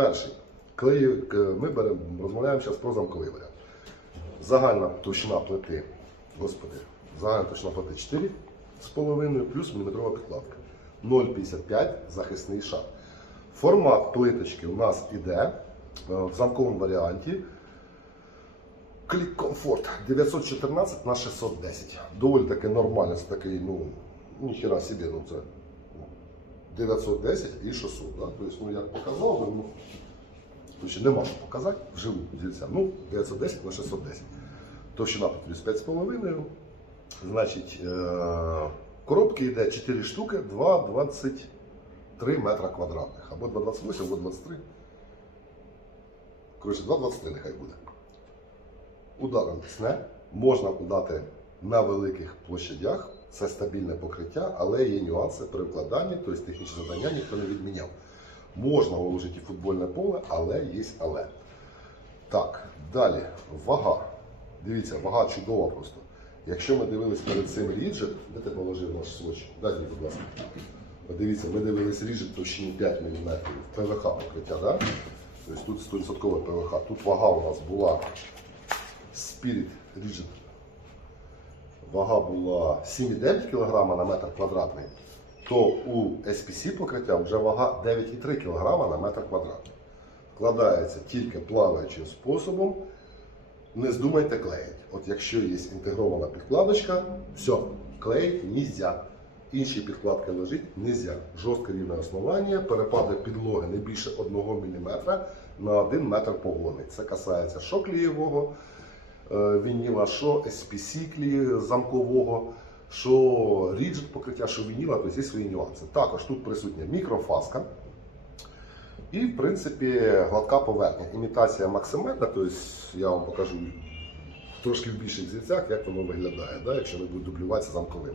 Перший. Клею, ми беремо, розмовляємо зараз про замковий варіант. Загальна товщина плити, господи, загальна товщина плити 4,5 плюс міліметрова підкладка. 0,55 захисний шар. Формат плиточки у нас іде е, в замковому варіанті. Клік комфорт 914 на 610. Доволі таки нормально, це такий, ну, ніхіра собі, ну це 910 і 600. Да? Тобто, ну як показав, ну, Тобто нема що показати вживу дільця. Ну, 910 на 610. Товщина тут 35,5. Значить, е- коробки йде 4 штуки, 2,23 метра квадратних. Або 2,28, або 23. Коротше, 2,23 нехай буде. Ударом тисне. Можна удати на великих площадях. Це стабільне покриття, але є нюанси при вкладанні, тобто технічне завдання ніхто не відміняв. Можна вложити футбольне поле, але є але. Так, далі. Вага. Дивіться, вага чудова просто. Якщо ми дивились перед цим ріджет, де ти положив наш сводч? Дай мені, будь ласка. Подивіться, ми дивились ріджет товщині 5 мм ПВХ покриття, да? Тобто тут 100% ПВХ. Тут вага у нас була Spirit Rigid. Вага була 7,9 кг на метр квадратний, то у SPC покриття вже вага 9,3 кг на метр квадратний. Вкладається тільки плаваючим способом. Не здумайте клеїть. От якщо є інтегрована підкладочка, все, клеїть нельзя. Інші підкладки ложить нельзя. Жорстке рівне основання, перепади підлоги не більше 1 мм на 1 метр погони. Це касається що клеєвого е, вініла, що SPC замкового, що ріджит покриття, що вініла, то є свої нюанси. Також тут присутня мікрофаска. І, в принципі, гладка поверхня. Імітація Максимета, тобто я вам покажу трошки в більших зірцях, як воно виглядає, да, якщо не буде дублюватися замковим.